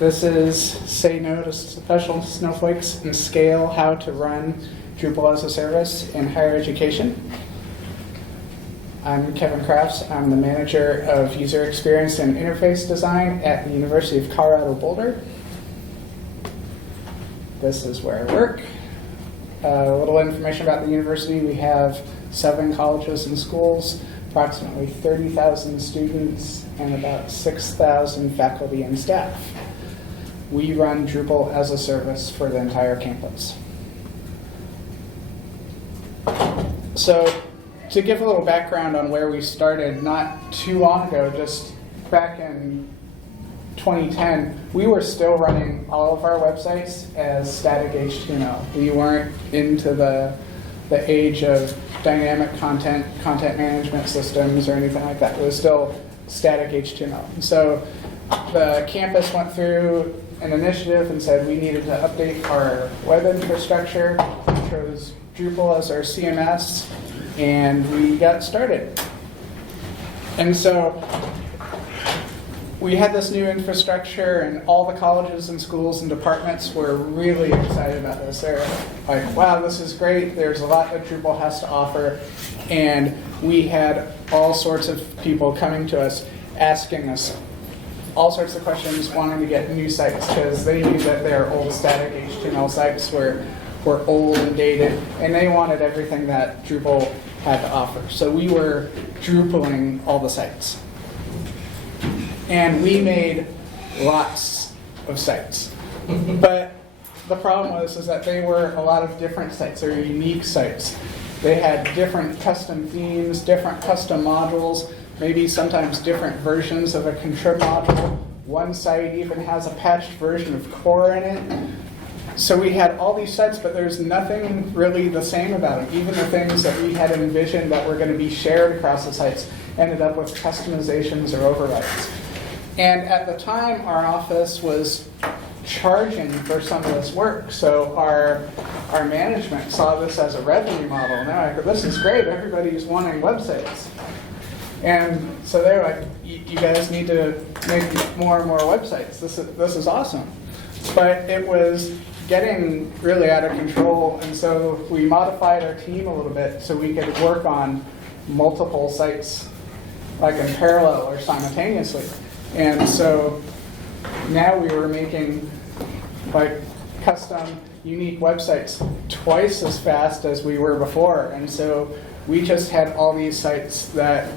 This is Say No to Special Snowflakes and Scale How to Run Drupal as a Service in Higher Education. I'm kevincrafts. I'm the manager of user experience and interface design at the University of Colorado Boulder. This is where I work. A little information about the university. We have 7 colleges and schools, approximately 30,000 students, and about 6,000 faculty and staff. We run Drupal as a service for the entire campus. So, to give a little background on where we started, not too long ago, just back in 2010, we were still running all of our websites as static HTML. We weren't into the age of dynamic content management systems or anything like that. It was still static HTML. So the campus went through an initiative and said we needed to update our web infrastructure, chose Drupal as our CMS, and we got started. And so we had this new infrastructure, and all the colleges and schools and departments were really excited about this. They're like, wow, this is great. There's a lot that Drupal has to offer. And we had all sorts of people coming to us, asking us all sorts of questions, wanting to get new sites, because they knew that their old static HTML sites were old and dated, and they wanted everything that Drupal had to offer. So we were Drupaling all the sites. And we made lots of sites. But the problem is that they were a lot of different sites. They were unique sites. They had different custom themes, different custom modules, maybe sometimes different versions of a contrib module. One site even has a patched version of core in it. So we had all these sites, but there's nothing really the same about them. Even the things that we had envisioned that were going to be shared across the sites ended up with customizations or overrides. And at the time, our office was charging for some of this work. So our management saw this as a revenue model. And they're like, this is great. Everybody's wanting websites. And so they're like, you guys need to make more and more websites. This is awesome. But it was getting really out of control. And so we modified our team a little bit so we could work on multiple sites, like in parallel or simultaneously. And so now we were making like custom, unique websites twice as fast as we were before. And so we just had all these sites that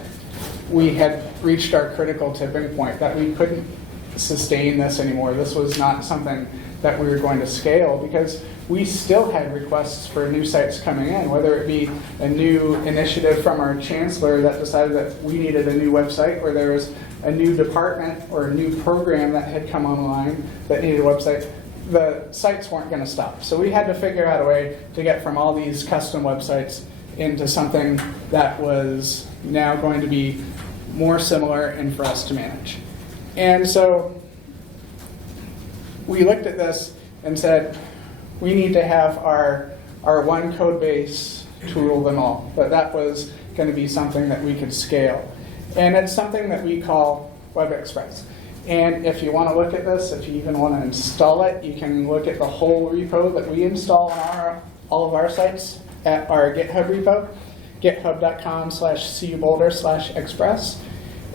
we had reached our critical tipping point, that we couldn't sustain this anymore. This was not something that we were going to scale, because we still had requests for new sites coming in, whether it be a new initiative from our chancellor that decided that we needed a new website, or there was a new department or a new program that had come online that needed a website. The sites weren't going to stop. So we had to figure out a way to get from all these custom websites into something that was now going to be more similar and for us to manage. And so we looked at this and said, we need to have our one code base to rule them all. But that was going to be something that we could scale. And it's something that we call WebExpress. And if you want to look at this, if you even want to install it, you can look at the whole repo that we install on all of our sites at our GitHub repo, github.com/cuboulder/express.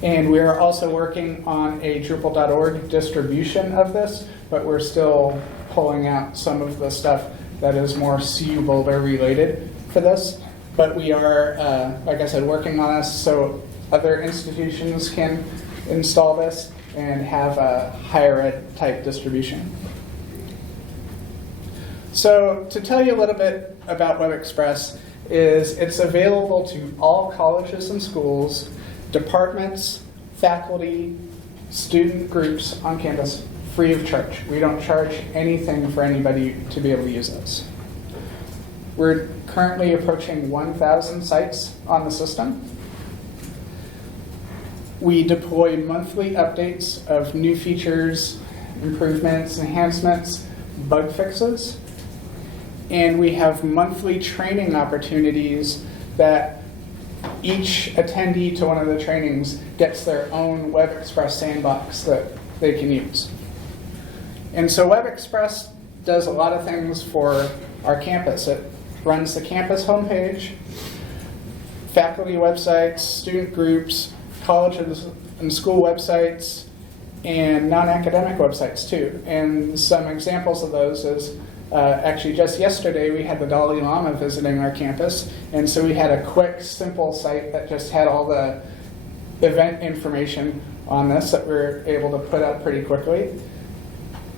And we're also working on a Drupal.org distribution of this, but we're still pulling out some of the stuff that is more CU Boulder related for this. But we are, like I said, working on this so other institutions can install this and have a higher ed type distribution. So to tell you a little bit about WebExpress, it's available to all colleges and schools, departments, faculty, student groups on campus, free of charge. We don't charge anything for anybody to be able to use this. We're currently approaching 1,000 sites on the system. We deploy monthly updates of new features, improvements, enhancements, bug fixes. And we have monthly training opportunities that each attendee to one of the trainings gets their own WebExpress sandbox that they can use. And so WebExpress does a lot of things for our campus. It runs the campus homepage, faculty websites, student groups, colleges and school websites, and non-academic websites too. And some examples of those is actually just yesterday we had the Dalai Lama visiting our campus, and so we had a quick, simple site that just had all the event information on this that we were able to put up pretty quickly.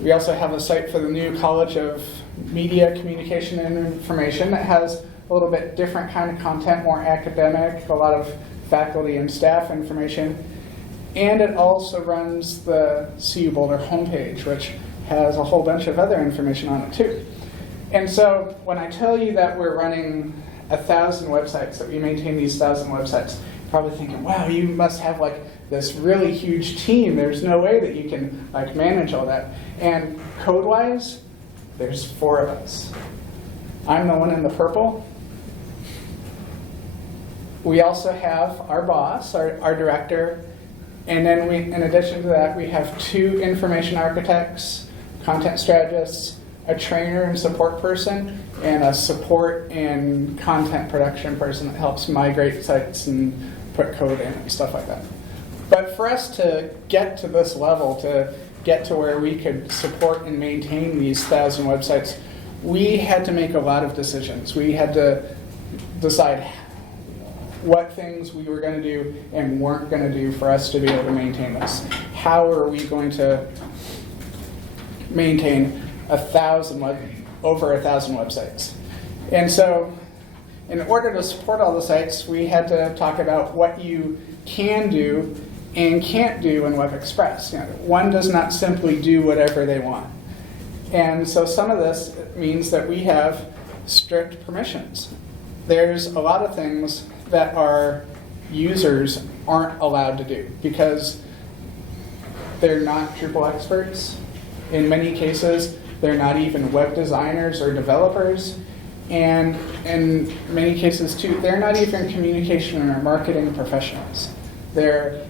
We also have a site for the new College of Media, Communication, and Information that has a little bit different kind of content, more academic, a lot of faculty and staff information. And it also runs the CU Boulder homepage, which has a whole bunch of other information on it too. And so when I tell you that we're running 1,000 websites, that we maintain these 1,000 websites, you're probably thinking, wow, you must have like this really huge team. There's no way that you can like manage all that. And code-wise, there's 4 of us. I'm the one in the purple. We also have our boss, our director, and then in addition to that, we have 2 information architects, content strategists, a trainer and support person, and a support and content production person that helps migrate sites and put code in and stuff like that. But for us to get to this level, to get to where we could support and maintain these 1,000 websites, we had to make a lot of decisions. We had to decide what things we were going to do and weren't going to do for us to be able to maintain this. How are we going to maintain over 1,000 websites? And so in order to support all the sites, we had to talk about what you can do and can't do in WebExpress. One does not simply do whatever they want. And so some of this means that we have strict permissions. There's a lot of things that our users aren't allowed to do because they're not Drupal experts. In many cases, they're not even web designers or developers. And in many cases, too, they're not even communication or marketing professionals. They're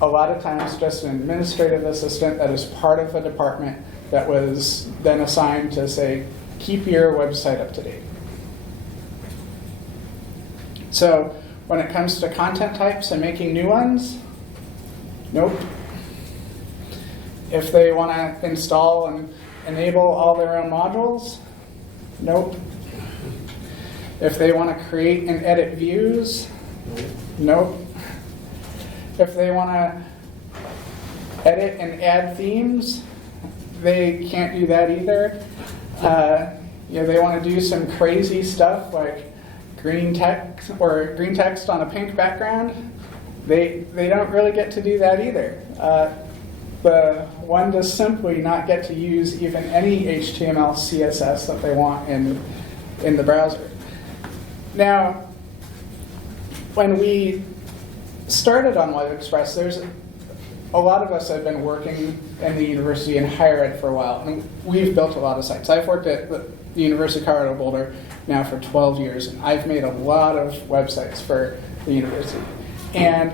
a lot of times just an administrative assistant that is part of a department that was then assigned to say, keep your website up to date. So when it comes to content types and making new ones, nope. If they want to install and enable all their own modules, nope. If they want to create and edit views, nope. If they want to edit and add themes, they can't do that either. They want to do some crazy stuff like green text on a pink background. They don't really get to do that either. The one does simply not get to use even any HTML, CSS that they want in the browser. Now, when we started on WebExpress, there's a lot of us have been working in the university and higher ed for a while, and we've built a lot of sites. I've worked at the University of Colorado Boulder now for 12 years, and I've made a lot of websites for the university. And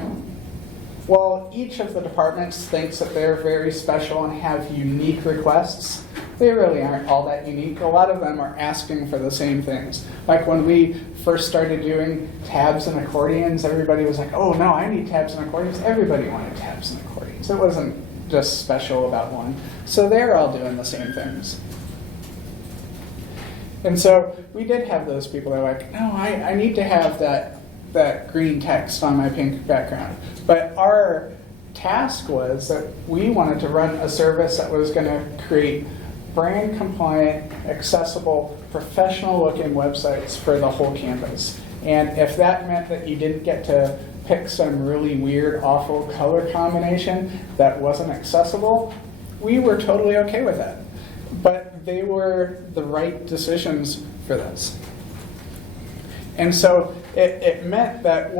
while each of the departments thinks that they're very special and have unique requests, they really aren't all that unique. A lot of them are asking for the same things. Like when we first started doing tabs and accordions, everybody was like, oh no, I need tabs and accordions. Everybody wanted tabs and accordions. It wasn't just special about one. So they're all doing the same things. And so we did have those people that were like, no, I need to have that green text on my pink background. But our task was that we wanted to run a service that was going to create brand compliant, accessible, professional looking websites for the whole campus. And if that meant that you didn't get to pick some really weird, awful color combination that wasn't accessible, we were totally okay with that. But they were the right decisions for this. And so it meant that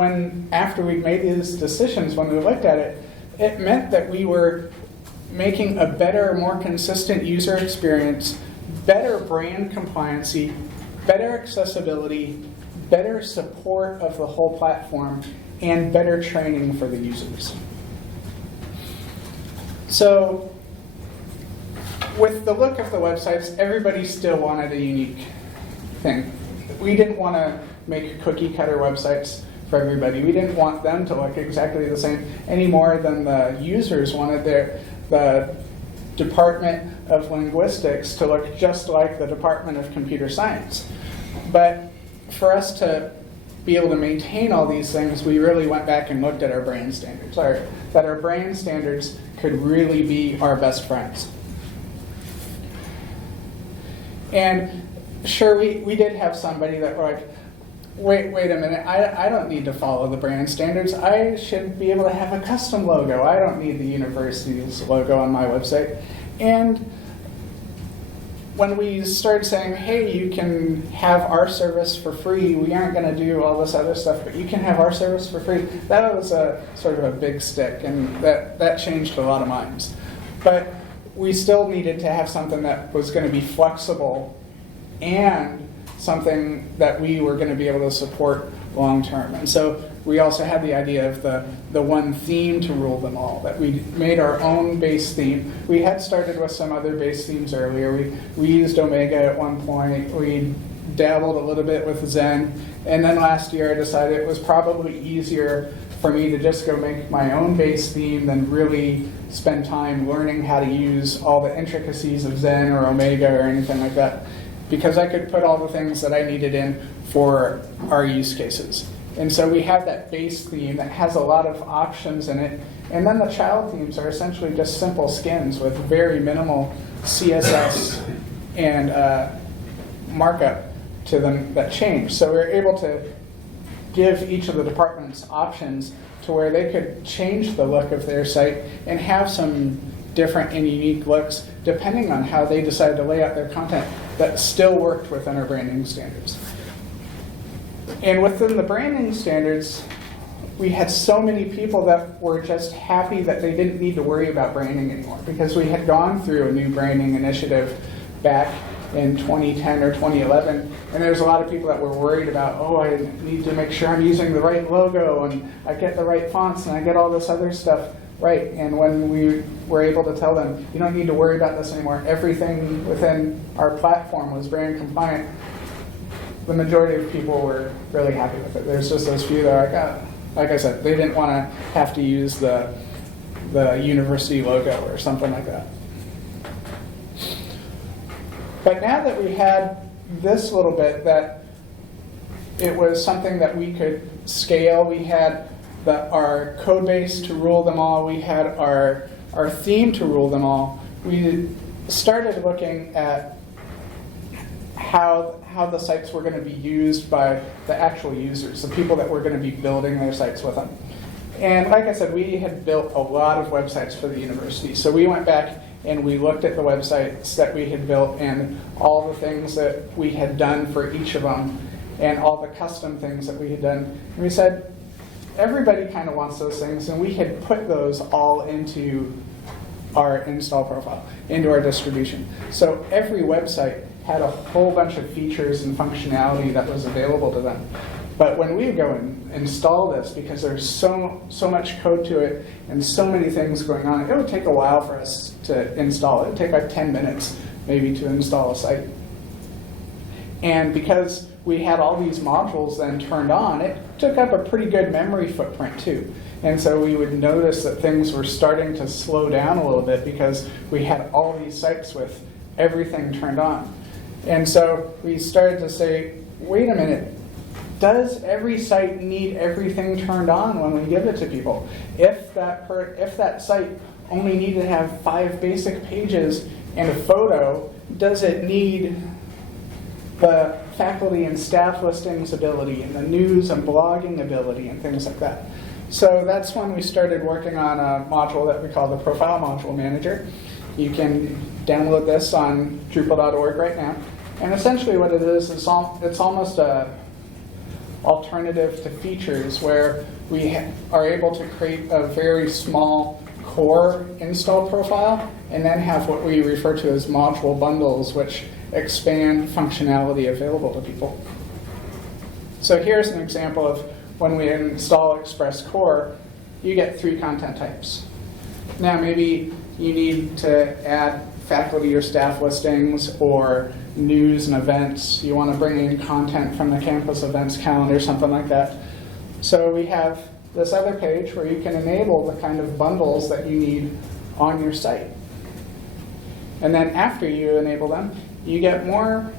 after we made these decisions, when we looked at it, it meant that we were making a better, more consistent user experience, better brand compliancy, better accessibility, better support of the whole platform, and better training for the users. So with the look of the websites, everybody still wanted a unique thing. We didn't want to make cookie cutter websites for everybody. We didn't want them to look exactly the same any more than the users wanted the Department of Linguistics to look just like the Department of Computer Science. But for us to be able to maintain all these things, we really went back and looked at our brand standards, that our brand standards could really be our best friends. And sure, we did have somebody that were like, wait a minute, I don't need to follow the brand standards. I should be able to have a custom logo. I don't need the university's logo on my website. And when we started saying, hey, you can have our service for free, we aren't going to do all this other stuff, but you can have our service for free, that was a sort of a big stick, and that changed a lot of minds. But we still needed to have something that was going to be flexible and something that we were going to be able to support long term. And so we also had the idea of the one theme to rule them all, that we made our own base theme. We had started with some other base themes earlier. We used Omega at one point. We dabbled a little bit with Zen. And then last year I decided it was probably easier for me to just go make my own base theme than really spend time learning how to use all the intricacies of Zen or Omega or anything like that, because I could put all the things that I needed in for our use cases. And so we have that base theme that has a lot of options in it. And then the child themes are essentially just simple skins with very minimal CSS and markup to them that change. So we're able to give each of the departments options to where they could change the look of their site and have some different and unique looks depending on how they decide to lay out their content that still worked within our branding standards. And within the branding standards, we had so many people that were just happy that they didn't need to worry about branding anymore, because we had gone through a new branding initiative back in 2010 or 2011, and there's a lot of people that were worried about, oh, I need to make sure I'm using the right logo, and I get the right fonts, and I get all this other stuff right. And when we were able to tell them, you don't need to worry about this anymore, everything within our platform was brand compliant, the majority of people were really happy with it. There's just those few that are like, oh, like I said, they didn't want to have to use the university logo or something like that. But now that we had this little bit, that it was something that we could scale, we had our code base to rule them all, we had our theme to rule them all, we started looking at how the sites were going to be used by the actual users, the people that were going to be building their sites with them. And like I said, we had built a lot of websites for the university. So we went back and we looked at the websites that we had built and all the things that we had done for each of them and all the custom things that we had done. And we said, everybody kind of wants those things, and we had put those all into our install profile, into our distribution. So every website had a whole bunch of features and functionality that was available to them. But when we would go and install this, because there's so much code to it and so many things going on, it would take a while for us to install it. It would take like 10 minutes maybe to install a site. And because we had all these modules then turned on, it took up a pretty good memory footprint too. And so we would notice that things were starting to slow down a little bit because we had all these sites with everything turned on. And so we started to say, wait a minute, does every site need everything turned on when we give it to people? If that site only needed to have 5 basic pages and a photo, does it need the faculty and staff listings ability and the news and blogging ability and things like that? So that's when we started working on a module that we call the Profile Module Manager. You can download this on Drupal.org right now. And essentially what it is it's almost a alternative to features where we are able to create a very small core install profile and then have what we refer to as module bundles, which expand functionality available to people. So here's an example of when we install Express Core, you get 3 content types. Now maybe you need to add faculty or staff listings or news and events. You want to bring in content from the campus events calendar, something like that. So we have this other page where you can enable the kind of bundles that you need on your site. And then after you enable them, you get more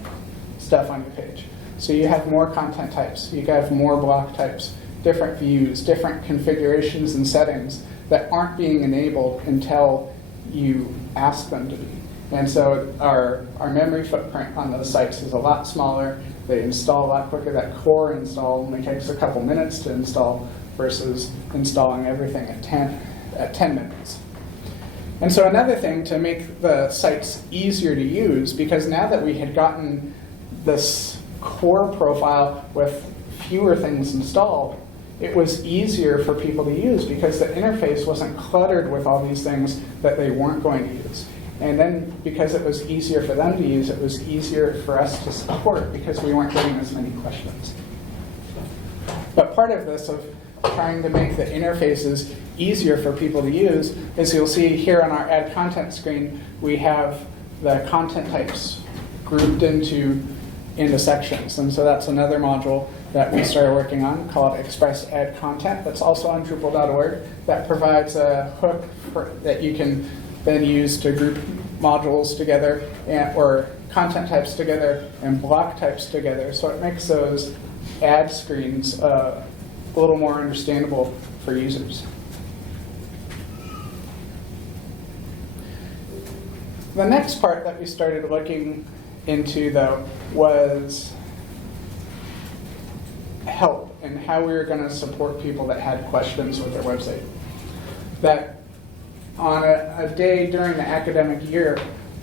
stuff on your page. So you have more content types, you have more block types, different views, different configurations and settings that aren't being enabled until you ask them to be. And so our memory footprint on those sites is a lot smaller. They install a lot quicker. That core install only takes a couple minutes to install versus installing everything at 10 minutes. And so another thing to make the sites easier to use, because now that we had gotten this core profile with fewer things installed, it was easier for people to use because the interface wasn't cluttered with all these things that they weren't going to use. And then because it was easier for them to use, it was easier for us to support because we weren't getting as many questions. But part of this, of trying to make the interfaces easier for people to use, is you'll see here on our add content screen, we have the content types grouped into sections. And so that's another module that we started working on called Express Add Content. That's also on Drupal.org. That provides a hook that you can then use to group modules together or content types together and block types together. So it makes those add screens a little more understandable for users. The next part that we started looking into, though, was help and how we were going to support people that had questions with their website. That on a day during the academic year,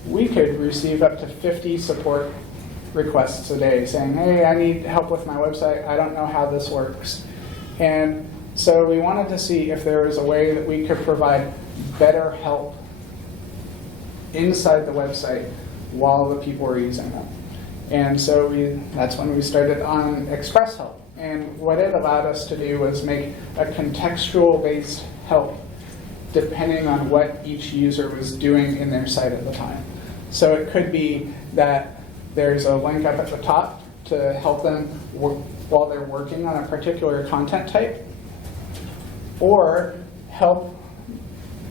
we could receive up to 50 support requests a day saying, hey, I need help with my website. I don't know how this works. And so we wanted to see if there was a way that we could provide better help inside the website while the people were using them. And so that's when we started on Express Help. And what it allowed us to do was make a contextual-based help depending on what each user was doing in their site at the time. So it could be that there's a link up at the top to help them while they're working on a particular content type, or help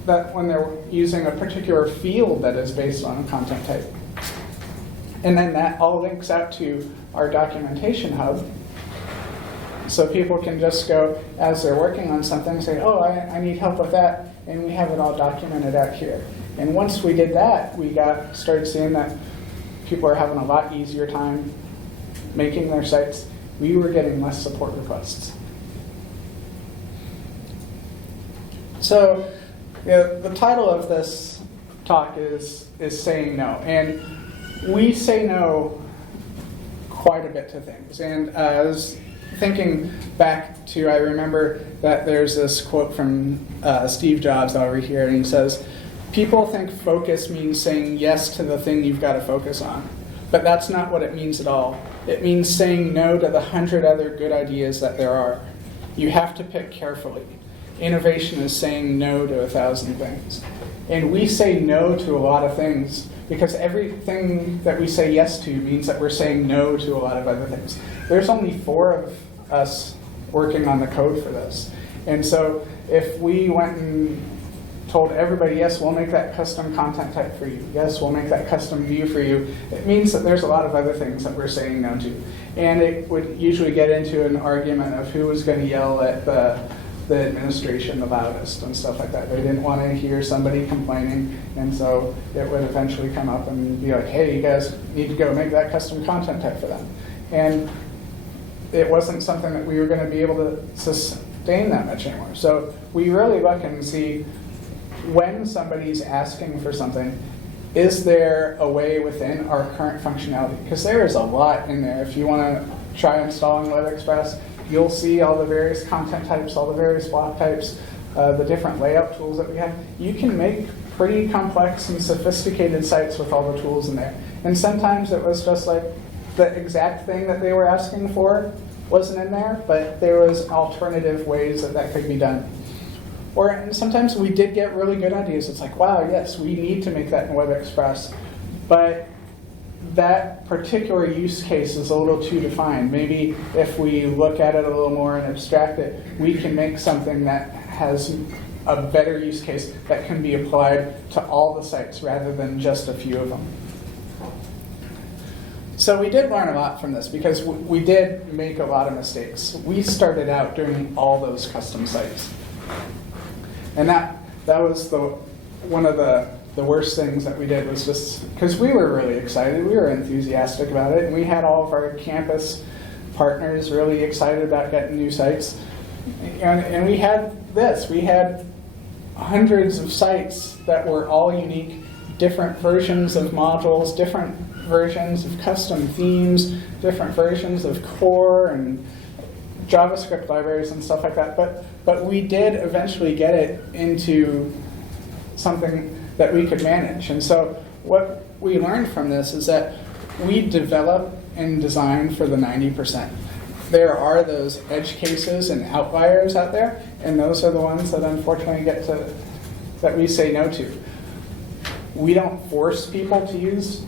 that when they're using a particular field that is based on a content type. And then that all links out to our documentation hub. So people can just go, as they're working on something, say, oh, I need help with that, and we have it all documented out here. And once we did that, we started seeing that people are having a lot easier time making their sites. We were getting less support requests. So the title of this talk is saying no. And we say no quite a bit to things. And I was thinking back to, I remember that there's this quote from Steve Jobs over here, and he says, people think focus means saying yes to the thing you've got to focus on. But that's not what it means at all. It means saying no to the 100 other good ideas that there are. You have to pick carefully. Innovation is saying no to 1,000 things. And we say no to a lot of things because everything that we say yes to means that we're saying no to a lot of other things. There's only 4 of us working on the code for this. And so if we went and told everybody, yes, we'll make that custom content type for you, yes, we'll make that custom view for you, it means that there's a lot of other things that we're saying no to. And it would usually get into an argument of who was going to yell at the administration the loudest and stuff like that. They didn't want to hear somebody complaining, and so it would eventually come up and be like, hey, you guys need to go make that custom content type for them. And it wasn't something that we were going to be able to sustain that much anymore. So we really look and see, when somebody's asking for something, is there a way within our current functionality? Because there is a lot in there. If you want to try installing WebExpress, you'll see all the various content types, all the various block types, the different layout tools that we have. You can make pretty complex and sophisticated sites with all the tools in there. And sometimes it was just like the exact thing that they were asking for wasn't in there, but there was alternative ways that could be done. and sometimes we did get really good ideas. It's like, wow, yes, we need to make that in WebExpress. But that particular use case is a little too defined. Maybe if we look at it a little more and abstract it, we can make something that has a better use case that can be applied to all the sites rather than just a few of them. So we did learn a lot from this because we did make a lot of mistakes. We started out doing all those custom sites. And that was one of the worst things that we did, was just because we were really excited, we were enthusiastic about it, and we had all of our campus partners really excited about getting new sites. And we had this, we had hundreds of sites that were all unique, different versions of modules, different versions of custom themes, different versions of core and JavaScript libraries and stuff like that. But we did eventually get it into something that we could manage. And so what we learned from this is that we develop and design for the 90%. There are those edge cases and outliers out there, and those are the ones that unfortunately that we say no to. We don't force people to use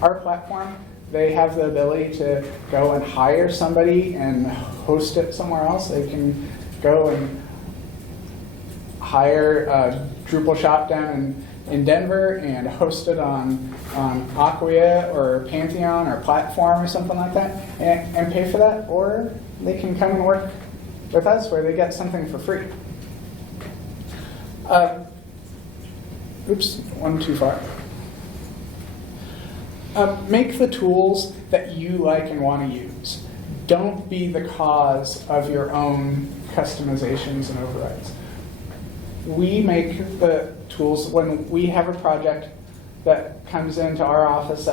our platform. They have the ability to go and hire somebody and host it somewhere else. They can go and hire a Drupal shop down in Denver and host it on Acquia or Pantheon or Platform or something like that and pay for that. Or they can come and work with us where they get something for free. Oops, one too far. Make the tools that you like and want to use. Don't be the cause of your own customizations and overrides. We make the tools when we have a project that comes into our office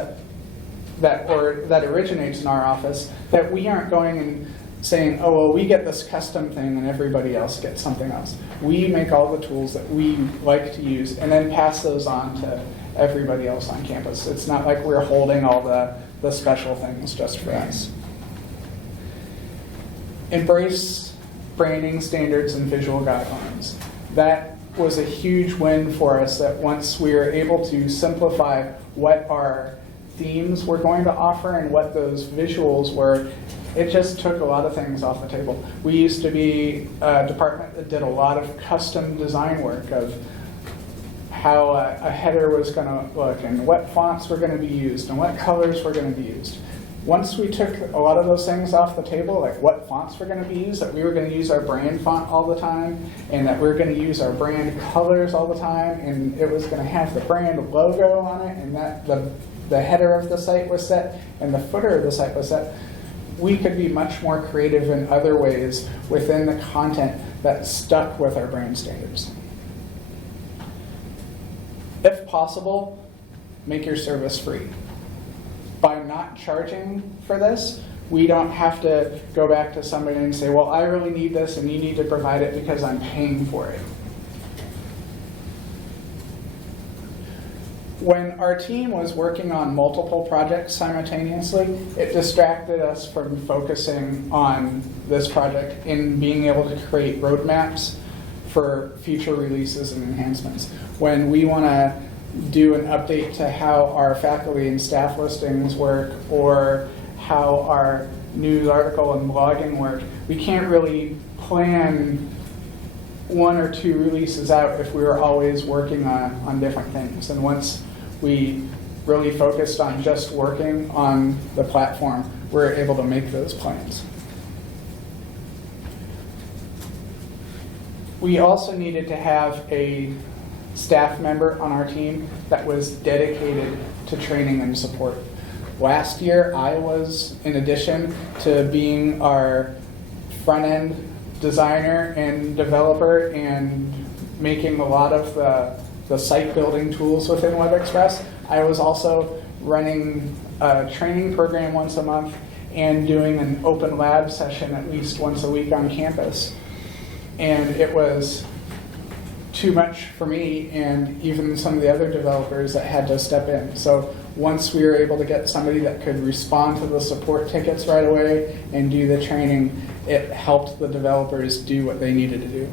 that originates in our office, that we aren't going and saying, oh, well, we get this custom thing and everybody else gets something else. We make all the tools that we like to use and then pass those on to everybody else on campus. It's not like we're holding all the special things just for us. Embrace branding standards and visual guidelines. That was a huge win for us, that once we were able to simplify what our themes were going to offer and what those visuals were, it just took a lot of things off the table. We used to be a department that did a lot of custom design work of how a header was going to look and what fonts were going to be used and what colors were going to be used. Once we took a lot of those things off the table, like what fonts were going to be used, that we were going to use our brand font all the time, and that we were going to use our brand colors all the time, and it was going to have the brand logo on it, and that the header of the site was set, and the footer of the site was set, we could be much more creative in other ways within the content that stuck with our brand standards. If possible, make your service free. By not charging for this, we don't have to go back to somebody and say, well, I really need this and you need to provide it because I'm paying for it. When our team was working on multiple projects simultaneously, it distracted us from focusing on this project and being able to create roadmaps for future releases and enhancements. When we want to do an update to how our faculty and staff listings work or how our news article and blogging work, we can't really plan 1 or 2 releases out if we were always working on different things. And once we really focused on just working on the platform, we're able to make those plans. We also needed to have a staff member on our team that was dedicated to training and support. Last year, I was, in addition to being our front-end designer and developer and making a lot of the site building tools within WebExpress, I was also running a training program once a month and doing an open lab session at least once a week on campus. And it was too much for me and even some of the other developers that had to step in. So once we were able to get somebody that could respond to the support tickets right away and do the training, it helped the developers do what they needed to do.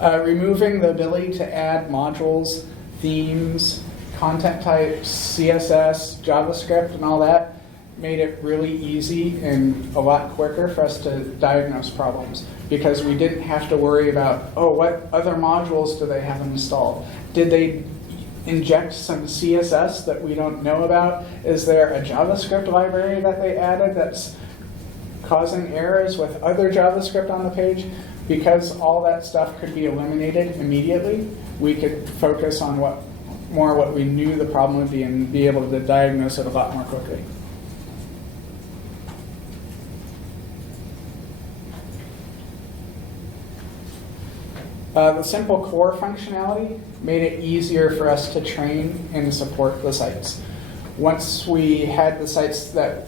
Removing the ability to add modules, themes, content types, CSS, JavaScript, and all that made it really easy and a lot quicker for us to diagnose problems, because we didn't have to worry about, oh, what other modules do they have installed? Did they inject some CSS that we don't know about? Is there a JavaScript library that they added that's causing errors with other JavaScript on the page? Because all that stuff could be eliminated immediately, we could focus on what we knew the problem would be and be able to diagnose it a lot more quickly. The simple core functionality made it easier for us to train and support the sites. Once we had the sites that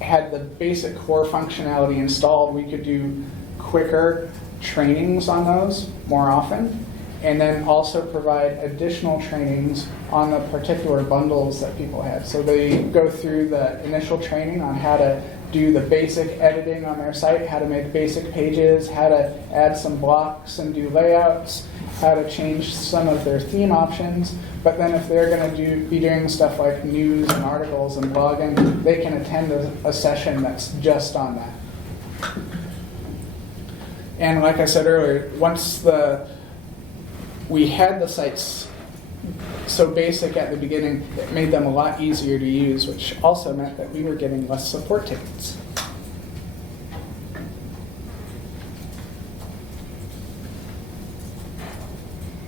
had the basic core functionality installed, we could do quicker trainings on those more often, and then also provide additional trainings on the particular bundles that people had. So they go through the initial training on how to do the basic editing on their site, how to make basic pages, how to add some blocks and do layouts, how to change some of their theme options. But then if they're going to be doing stuff like news and articles and blogging, they can attend a session that's just on that. And like I said earlier, once we had the sites so basic at the beginning, it made them a lot easier to use, which also meant that we were getting less support tickets.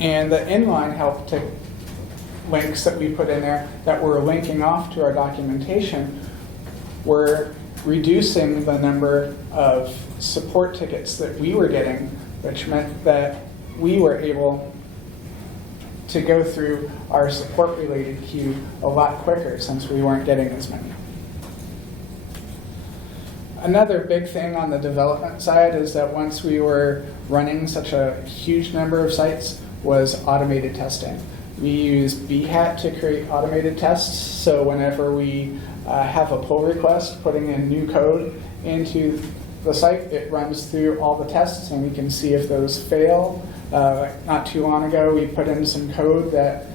And the inline help links that we put in there that were linking off to our documentation were reducing the number of support tickets that we were getting, which meant that we were able to go through our support-related queue a lot quicker since we weren't getting as many. Another big thing on the development side is that once we were running such a huge number of sites was automated testing. We use Behat to create automated tests, so whenever we have a pull request putting in new code into the site, it runs through all the tests and we can see if those fail. Not too long ago, we put in some code that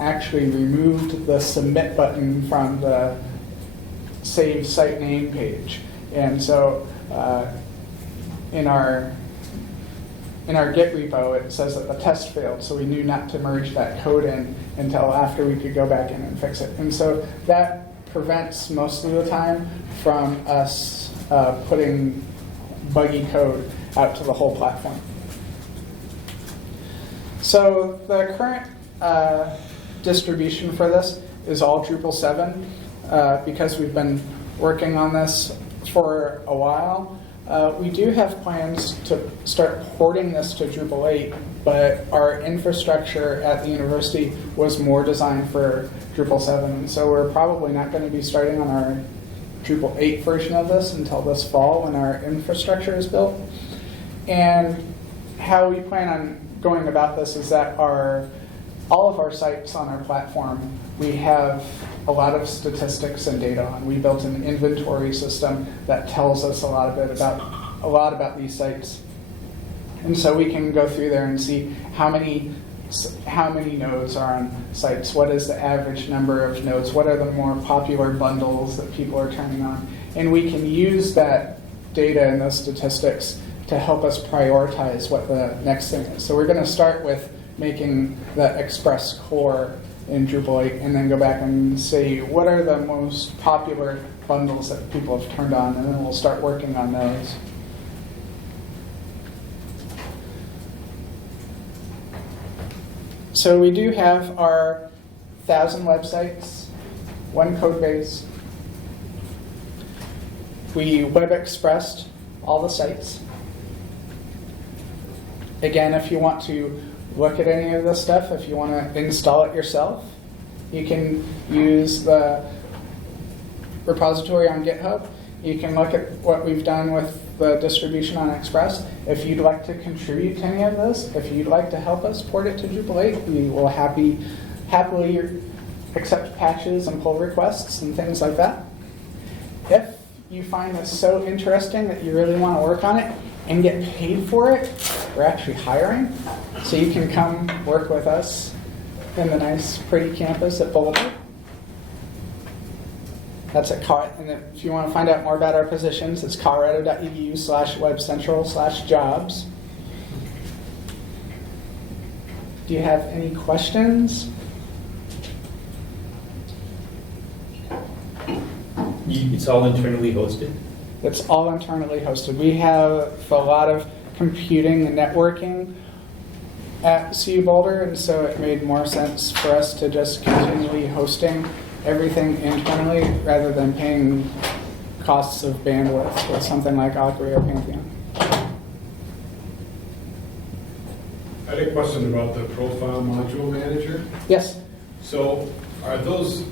actually removed the submit button from the save site name page. And so in our Git repo, it says that the test failed, so we knew not to merge that code in until after we could go back in and fix it. And so that prevents most of the time from us putting buggy code out to the whole platform. So the current distribution for this is all Drupal 7. Because we've been working on this for a while, we do have plans to start porting this to Drupal 8, but our infrastructure at the university was more designed for Drupal 7, and so we're probably not going to be starting on our Drupal 8 version of this until this fall when our infrastructure is built. And how we plan on going about this is that all of our sites on our platform, we have a lot of statistics and data on. We built an inventory system that tells us a lot about these sites. And so we can go through there and see how many nodes are on sites, what is the average number of nodes, what are the more popular bundles that people are turning on. And we can use that data and those statistics to help us prioritize what the next thing is. So we're going to start with making the Express core in Drupal 8 and then go back and say what are the most popular bundles that people have turned on, and then we'll start working on those. So we do have our 1,000 websites, one code base. We web expressed all the sites. Again, if you want to look at any of this stuff, if you want to install it yourself, you can use the repository on GitHub. You can look at what we've done with the distribution on Express. If you'd like to contribute to any of this, if you'd like to help us port it to Drupal 8, we will happily accept patches and pull requests and things like that. If you find this so interesting that you really want to work on it and get paid for it, we're actually hiring. So you can come work with us in the nice, pretty campus at Boulder. That's at and if you want to find out more about our positions, it's colorado.edu/webcentral/jobs. Do you have any questions? It's all internally hosted? It's all internally hosted. We have a lot of computing and networking at CU Boulder, and so it made more sense for us to just continually hosting everything internally rather than paying costs of bandwidth with something like Augury or Pantheon. I had a question about the profile module manager. Yes. So are the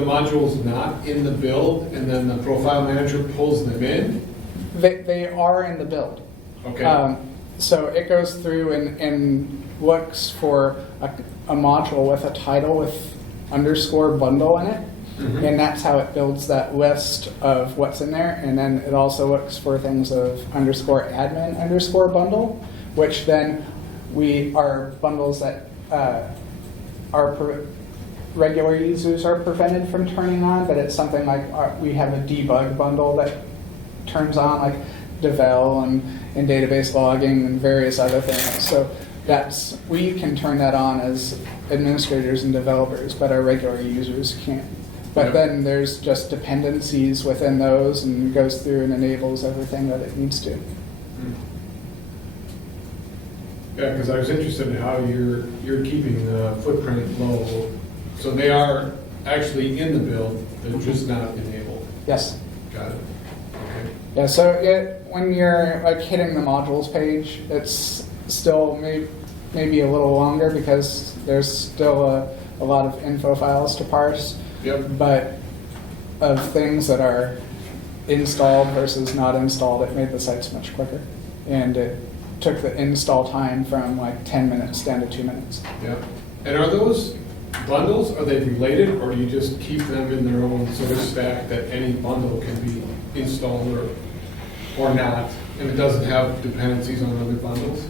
modules not in the build and then the profile manager pulls them in? They are in the build. Okay. So it goes through and looks for a module with a title with _ bundle in it. Mm-hmm. And that's how it builds that list of what's in there. And then it also looks for things of _admin _bundle, which then are bundles that regular users are prevented from turning on, but it's something like we have a debug bundle that turns on, like Devel and database logging and various other things. So we can turn that on as administrators and developers, but our regular users can't. But then there's just dependencies within those, and it goes through and enables everything that it needs to. Yeah, because I was interested in how you're keeping the footprint low. So they are actually in the build, they're just not enabled. Yes. Got it. Okay. Yeah, so when you're like hitting the modules page, it's still maybe a little longer because there's still a lot of info files to parse. Yep. But of things that are installed versus not installed, it made the sites much quicker. And it took the install time from like 10 minutes down to 2 minutes. Yep. And are those bundles, are they related, or do you just keep them in their own sort of stack that any bundle can be installed or not, and it doesn't have dependencies on other bundles?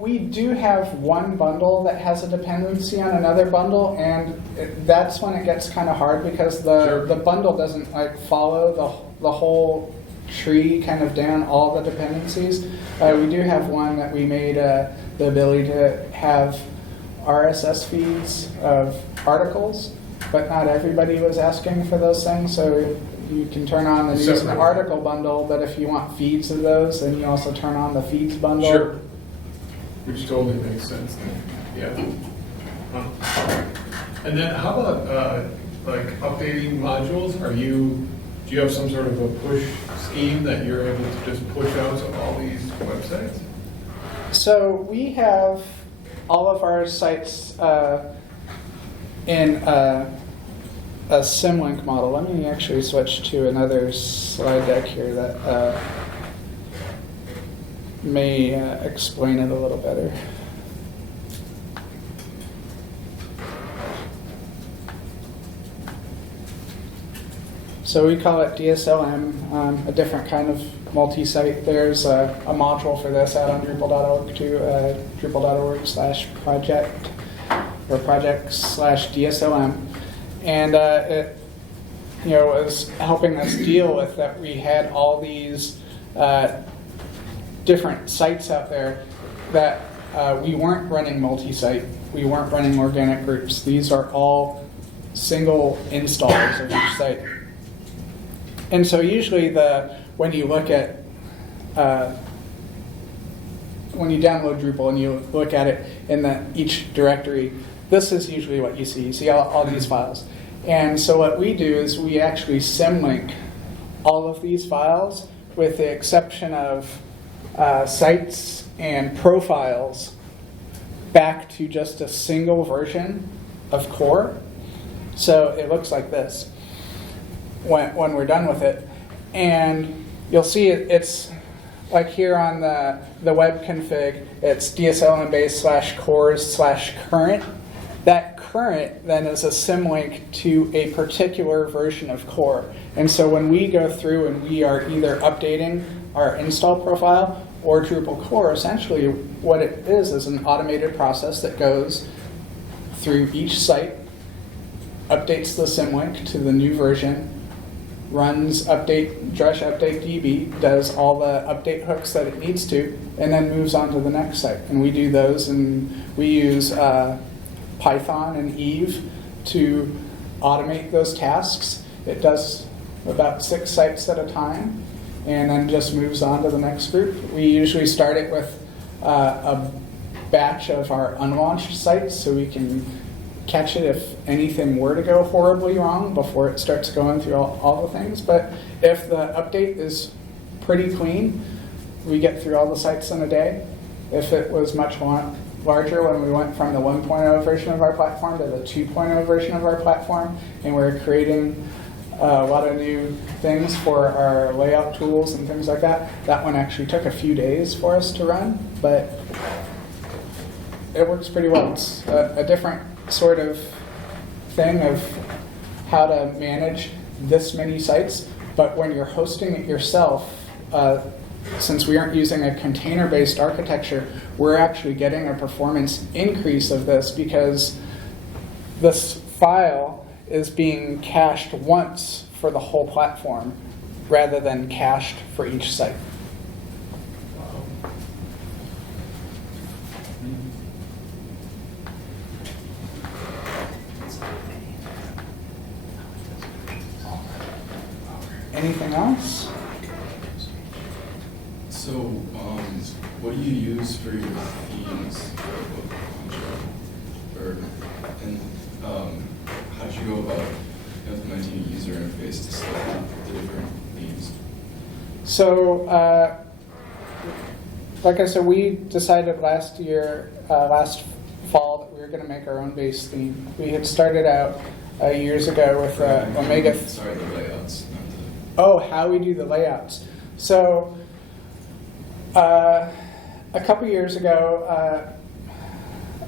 We do have one bundle that has a dependency on another bundle, and that's when it gets kind of hard because the bundle doesn't like follow the whole tree kind of down all the dependencies. We do have one that we made the ability to have RSS feeds of articles, but not everybody was asking for those things, so you can turn on the news and article bundle, but if you want feeds of those, then you also turn on the feeds bundle. Sure. Which totally makes sense then. Yeah. And then how about like updating modules? Do you have some sort of a push scheme that you're able to just push out to all these websites? So we have all of our sites in a symlink model. Let me actually switch to another slide deck here that may explain it a little better. So we call it DSLM, a different kind of multi-site. There's a module for this out on Drupal.org too, drupal.org/project or project/DSLM. And it was helping us deal with that we had all these different sites out there that we weren't running multi-site, we weren't running organic groups. These are all single installs of each site. And so usually when you look at when you download Drupal and you look at it in each directory, this is usually what you see. You see all these files. And so what we do is we actually symlink all of these files with the exception of sites and profiles back to just a single version of core. So it looks like this when we're done with it. And you'll see it's like here on the web config, it's DSLM base /cores/current. That current then is a symlink to a particular version of core. And so when we go through and we are either updating our install profile or Drupal core, essentially what it is an automated process that goes through each site, updates the symlink to the new version, runs drush update DB, does all the update hooks that it needs to, and then moves on to the next site. And we do those, and we use Python and Eve to automate those tasks. It does about 6 sites at a time, and then just moves on to the next group. We usually start it with a batch of our unlaunched sites, so we can catch it if anything were to go horribly wrong before it starts going through all the things. But if the update is pretty clean, we get through all the sites in a day. If it was much larger, when we went from the 1.0 version of our platform to the 2.0 version of our platform, and we're creating a lot of new things for our layout tools and things like that, that one actually took a few days for us to run, but it works pretty well. It's a different sort of thing of how to manage this many sites, but when you're hosting it yourself, since we aren't using a container-based architecture, we're actually getting a performance increase of this because this file is being cached once for the whole platform rather than cached for each site. Anything else? So, what do you use for your themes? How did you go about implementing a user interface to select the different themes? So, like I said, we decided last fall, that we were going to make our own base theme. We had started out years ago with Omega. Sorry, the layouts. Oh, how we do the layouts. So, a couple years ago,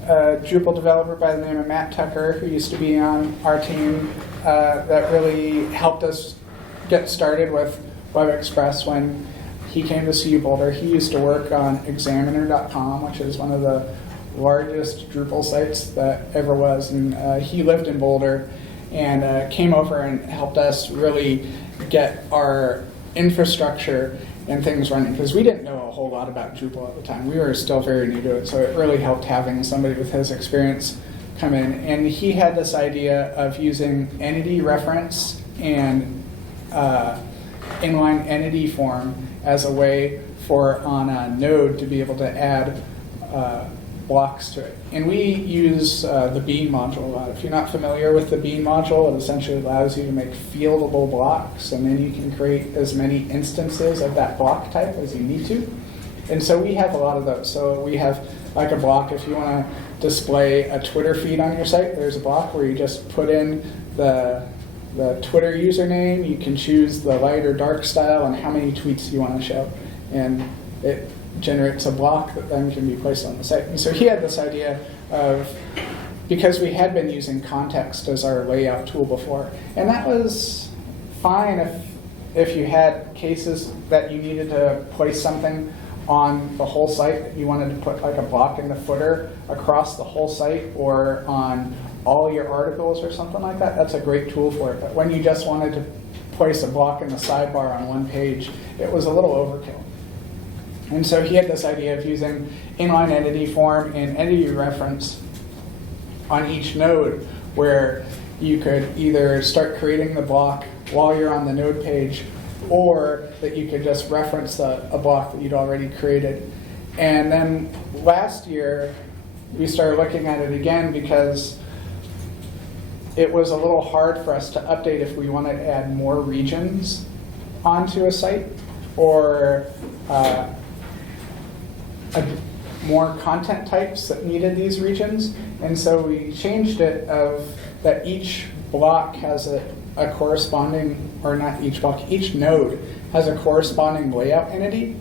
a Drupal developer by the name of Matt Tucker, who used to be on our team, that really helped us get started with WebExpress when he came to CU Boulder. He used to work on Examiner.com, which is one of the largest Drupal sites that ever was, and he lived in Boulder and came over and helped us really get our infrastructure and things running, because we didn't know a whole lot about Drupal at the time. We were still very new to it, so it really helped having somebody with his experience come in. And he had this idea of using entity reference and inline entity form as a way for, on a node, to be able to add blocks to it. And we use the bean module a lot. If you're not familiar with the bean module, it essentially allows you to make fieldable blocks, and then you can create as many instances of that block type as you need to. And so we have a lot of those. So we have like a block, if you want to display a Twitter feed on your site, there's a block where you just put in the Twitter username, you can choose the light or dark style, and how many tweets you want to show. And it generates a block that then can be placed on the site. And so he had this idea of, because we had been using context as our layout tool before, and that was fine if you had cases that you needed to place something on the whole site, you wanted to put like a block in the footer across the whole site or on all your articles or something like that, that's a great tool for it. But when you just wanted to place a block in the sidebar on one page, it was a little overkill. And so he had this idea of using inline entity form and entity reference on each node, where you could either start creating the block while you're on the node page, or that you could just reference a block that you'd already created. And then last year, we started looking at it again because it was a little hard for us to update if we wanted to add more regions onto a site, or more content types that needed these regions. And so we changed it that each block has a corresponding, or not each block, each node has a corresponding layout entity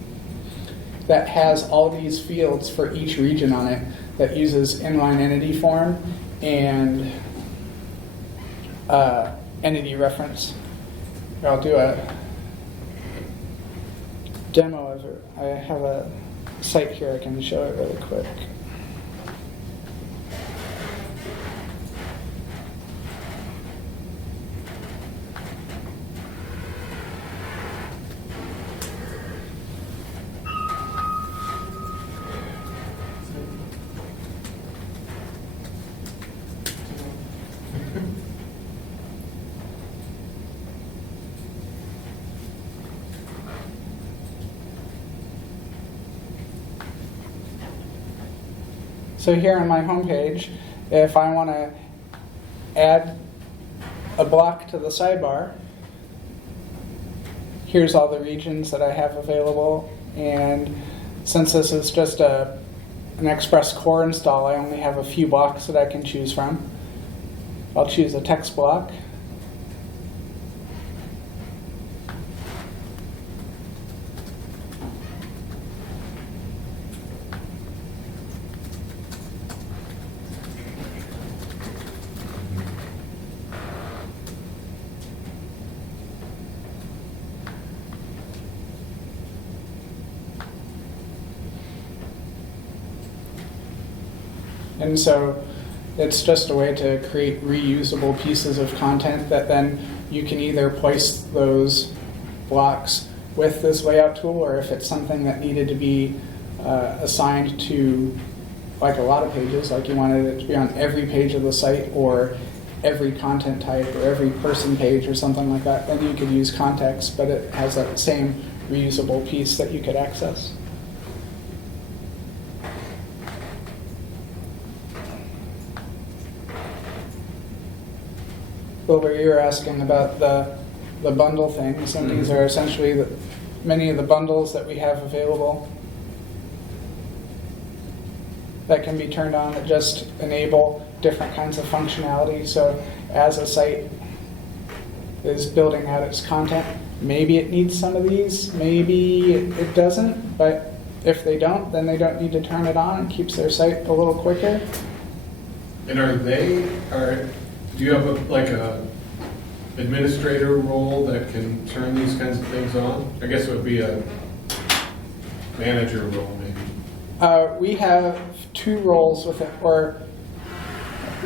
that has all these fields for each region on it that uses inline entity form and entity reference. I'll do a demo of it. I have a site here, I can show it really quick. So here on my homepage, if I want to add a block to the sidebar, here's all the regions that I have available. And since this is just an Express core install, I only have a few blocks that I can choose from. I'll choose a text block. And so it's just a way to create reusable pieces of content that then you can either place those blocks with this layout tool, or if it's something that needed to be assigned to like a lot of pages, like you wanted it to be on every page of the site or every content type or every person page or something like that, then you could use context, but it has that same reusable piece that you could access. Wilbur, you were asking about the bundle things, and these are essentially many of the bundles that we have available that can be turned on that just enable different kinds of functionality. So as a site is building out its content, maybe it needs some of these, maybe it doesn't, but if they don't, then they don't need to turn it on. It keeps their site a little quicker. And do you have a administrator role that can turn these kinds of things on? I guess it would be a manager role, maybe. We have 2 roles within, or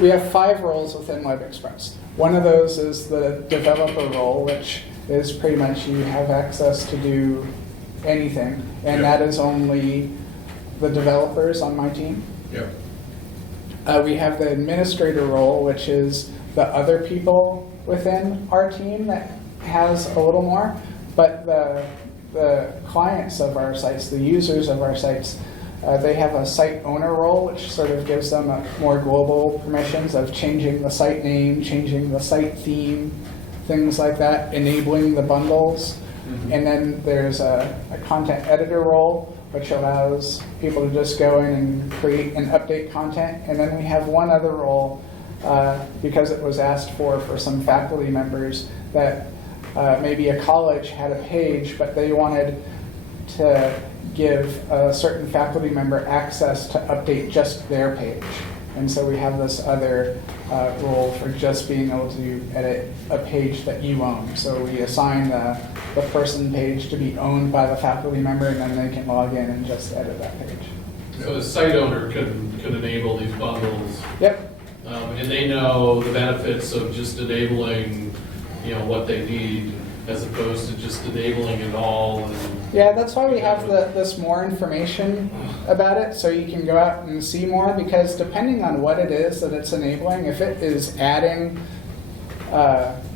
we have 5 roles within WebExpress. One of those is the developer role, which is pretty much you have access to do anything, and that is only the developers on my team. Yep. We have the administrator role, which is the other people within our team that has a little more, but the clients of our sites, the users of our sites, they have a site owner role, which sort of gives them more global permissions of changing the site name, changing the site theme, things like that, enabling the bundles. Mm-hmm. And then there's a content editor role, which allows people to just go in and create and update content. And then we have one other role, because it was asked for some faculty members, that maybe a college had a page, but they wanted to give a certain faculty member access to update just their page. And so we have this other role for just being able to edit a page that you own. So we assign the person page to be owned by the faculty member, and then they can log in and just edit that page. So the site owner can enable these bundles. Yep. And they know the benefits of just enabling, what they need, as opposed to just enabling it all. Yeah, that's why we have this more information about it, so you can go out and see more, because depending on what it is that it's enabling, if it is adding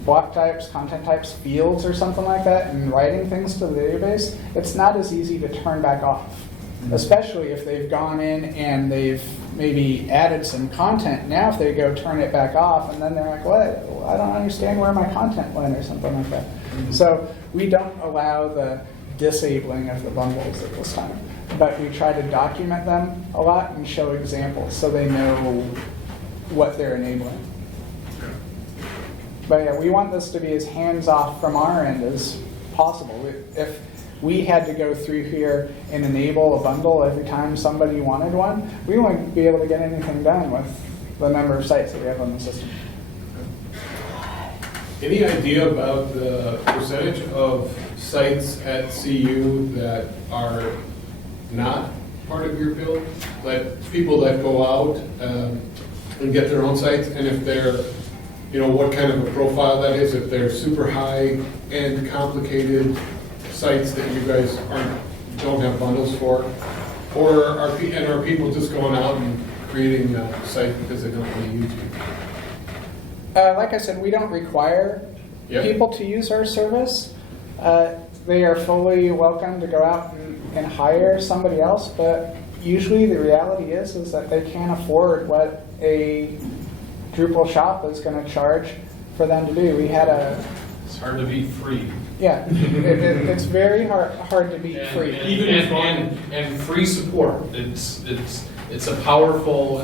block types, content types, fields, or something like that, and writing things to the database, it's not as easy to turn back off. Especially if they've gone in and they've maybe added some content. Now if they go turn it back off, and then they're like, what? I don't understand where my content went, or something like that. Mm-hmm. So we don't allow the disabling of the bundles at this time. But we try to document them a lot and show examples so they know what they're enabling. But yeah, we want this to be as hands-off from our end as possible. If we had to go through here and enable a bundle every time somebody wanted one, we wouldn't be able to get anything done with the number of sites that we have on the system. Any idea about the percentage of sites at CU that are not part of your build? Like people that go out and get their own sites, and if they're, what kind of a profile that is, if they're super high-end, complicated sites that you guys don't have bundles for, or are people just going out and creating a site because they don't want to use you? Like I said, we don't require Yep. people to use our service. They are fully welcome to go out and hire somebody else, but usually the reality is that they can't afford what a Drupal shop is going to charge for them to do. We had It's hard to beat free. it's very hard to beat free. And free support. It's a powerful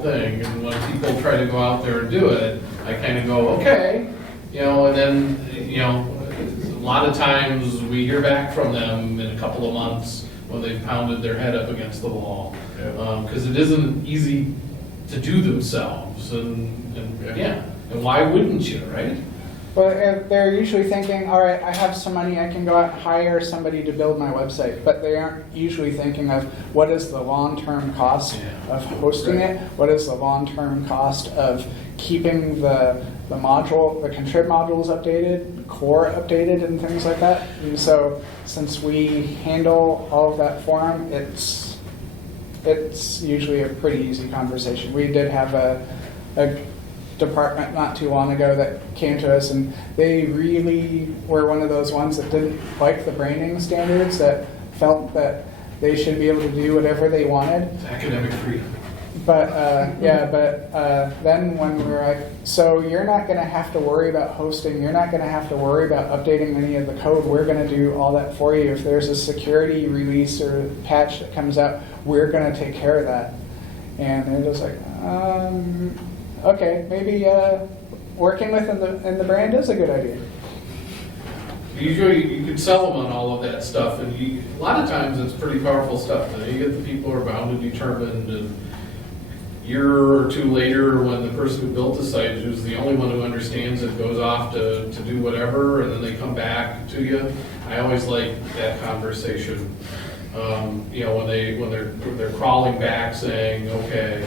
thing. And when people try to go out there and do it, I kind of go, okay, and then a lot of times we hear back from them in a couple of months when they've pounded their head up against the wall, because it isn't easy to do themselves, and why wouldn't you, right? Well, they're usually thinking, all right, I have some money, I can go out and hire somebody to build my website. But they aren't usually thinking of what is the long-term cost of hosting it, what is the long-term cost of keeping the contrib modules updated, core updated, and things like that. And so since we handle all of that for them, it's usually a pretty easy conversation. We did have a department not too long ago that came to us, and they really were one of those ones that didn't like the branding standards, that felt that they should be able to do whatever they wanted. It's academic freedom. But then when we were like, so you're not going to have to worry about hosting, you're not going to have to worry about updating any of the code, we're going to do all that for you. If there's a security release or patch that comes out, we're going to take care of that. And they're just like, okay, maybe working within the brand is a good idea. Usually you can sell them on all of that stuff, and a lot of times it's pretty powerful stuff. You get the people who are bound and determined, and a year or two later, when the person who built the site, who's the only one who understands it, goes off to do whatever, and then they come back to you. I always like that conversation. When they're crawling back, saying, "Okay,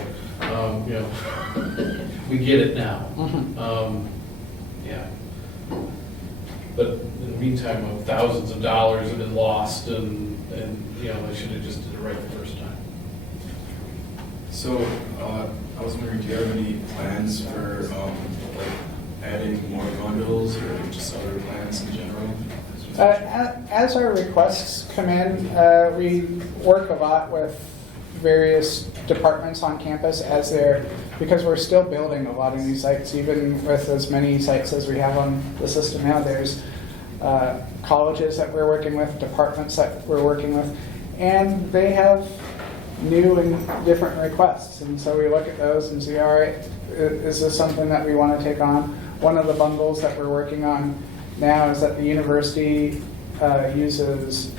we get it now." But in the meantime, thousands of dollars have been lost, and I should have just did it right the first time. So, I was wondering, do you have any plans for adding more bundles or just other plans in general? As our requests come in, we work a lot with various departments on campus because we're still building a lot of new sites, even with as many sites as we have on the system now. There's colleges that we're working with, departments that we're working with, and they have new and different requests. And so we look at those and see, all right, is this something that we want to take on? One of the bundles that we're working on now is that the university uses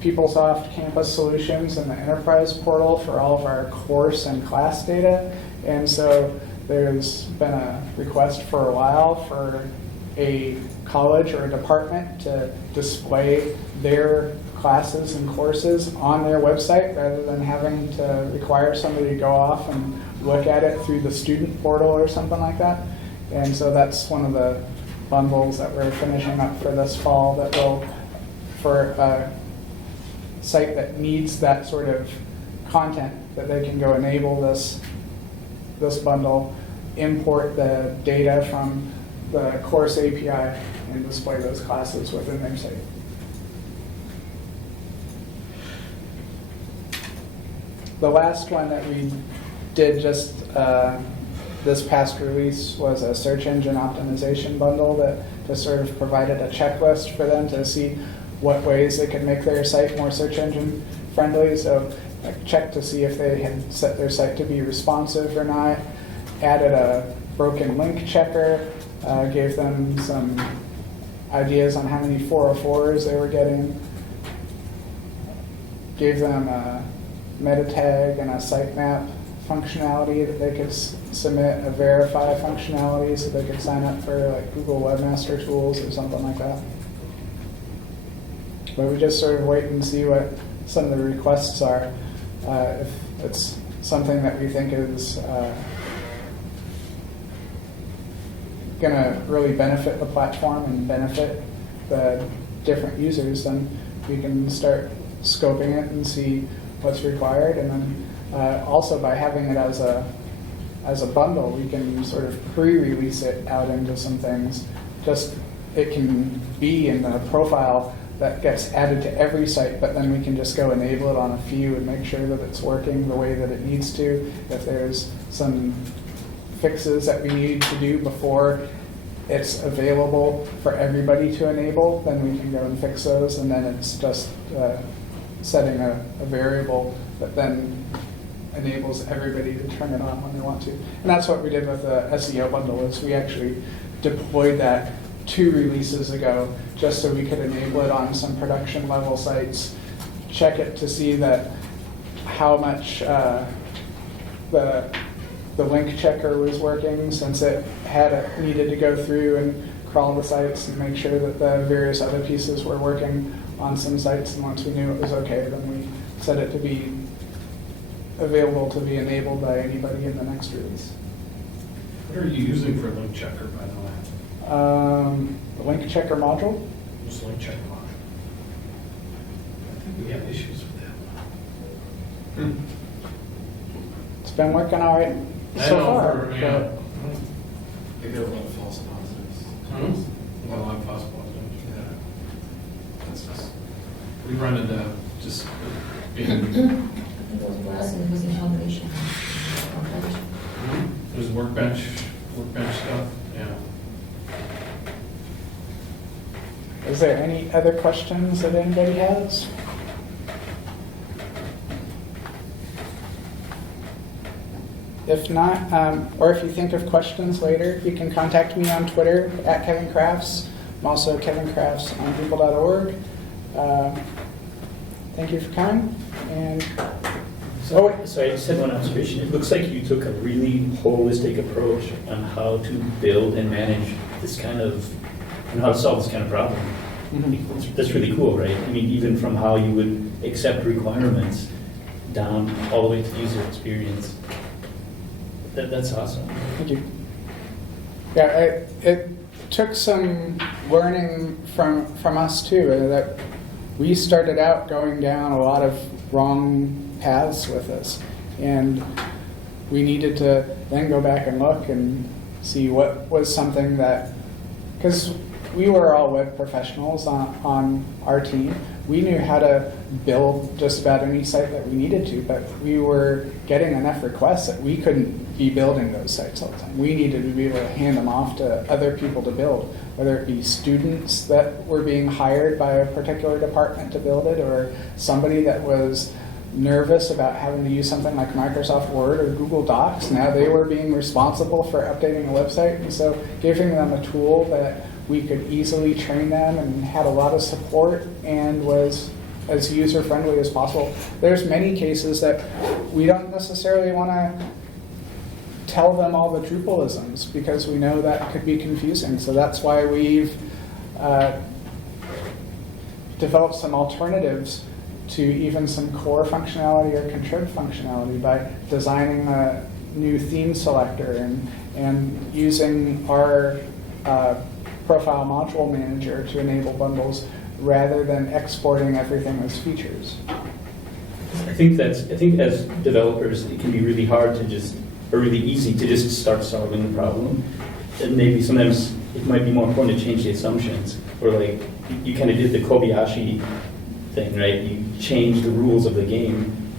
PeopleSoft Campus Solutions and the Enterprise Portal for all of our course and class data. And so there's been a request for a while for a college or a department to display their classes and courses on their website rather than having to require somebody to go off and look at it through the student portal or something like that. And so that's one of the bundles that we're finishing up for this fall that will, for a site that needs that sort of content, that they can go enable this bundle, import the data from the course API, and display those classes within their site. The last one that we did just this past release was a search engine optimization bundle that just sort of provided a checklist for them to see what ways they could make their site more search engine friendly. So I checked to see if they had set their site to be responsive or not, added a broken link checker, gave them some ideas on how many 404s they were getting, gave them a meta tag and a sitemap functionality that they could submit, a verify functionality so they could sign up for like Google Webmaster Tools or something like that. But we just sort of wait and see what some of the requests are. If it's something that we think is going to really benefit the platform and benefit the different users, then we can start scoping it and see what's required. And then also by having it as a bundle, we can sort of pre-release it out into some things. Just it can be in the profile that gets added to every site, but then we can just go enable it on a few and make sure that it's working the way that it needs to. If there's some fixes that we need to do before it's available for everybody to enable, then we can go and fix those, and then it's just setting a variable that then enables everybody to turn it on when they want to. And that's what we did with the SEO bundle, is we actually deployed that 2 releases ago just so we could enable it on some production level sites, check it to see that how much the link checker was working, since it needed to go through and crawl the sites and make sure that the various other pieces were working on some sites. And once we knew it was okay, then we set it to be available to be enabled by anybody in the next release. What are you using for link checker, by the way? The link checker module. Just link checker module. I think we have issues with that. It's been working all right I so know far. yeah. They get a lot of false positives. A lot of possible. Yeah. That's just. We run into just being, It was for us, and it was in combination. there's workbench stuff, yeah. Is there any other questions that anybody has? If not, or if you think of questions later, you can contact me on Twitter at kevincrafts. I'm also kevincrafts on Drupal.org. Thank you for coming. And So I just had one observation. It looks like you took a really holistic approach on how to build and manage this kind of, and how to solve this kind of problem. That's really cool, right? I mean, even from how you would accept requirements down all the way to user experience. That's awesome. thank you. Yeah, it took some learning from us too. That we started out going down a lot of wrong paths with this, and we needed to then go back and look and see what was something that, because we were all web professionals on our team. We knew how to build just about any site that we needed to, but we were getting enough requests that we couldn't be building those sites all the time. We needed to be able to hand them off to other people to build, whether it be students that were being hired by a particular department to build it, or somebody that was nervous about having to use something like Microsoft Word or Google Docs. Now they were being responsible for updating a website, and so giving them a tool that we could easily train them and had a lot of support and was as user-friendly as possible. There's many cases that we don't necessarily want to tell them all the Drupalisms because we know that could be confusing. So that's why we've developed some alternatives to even some core functionality or contrib functionality by designing a new theme selector and using our profile module manager to enable bundles rather than exporting everything as features. I think as developers, it can be really hard to just, or really easy to just start solving the problem. And maybe sometimes it might be more important to change the assumptions. Or like, you kind of did the Kobayashi thing, right? You change the rules of the game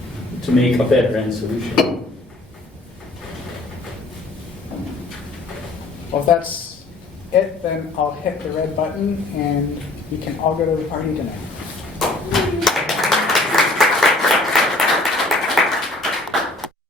to make a better end solution. Well, if that's it, then I'll hit the red button and we can all go to the party tonight.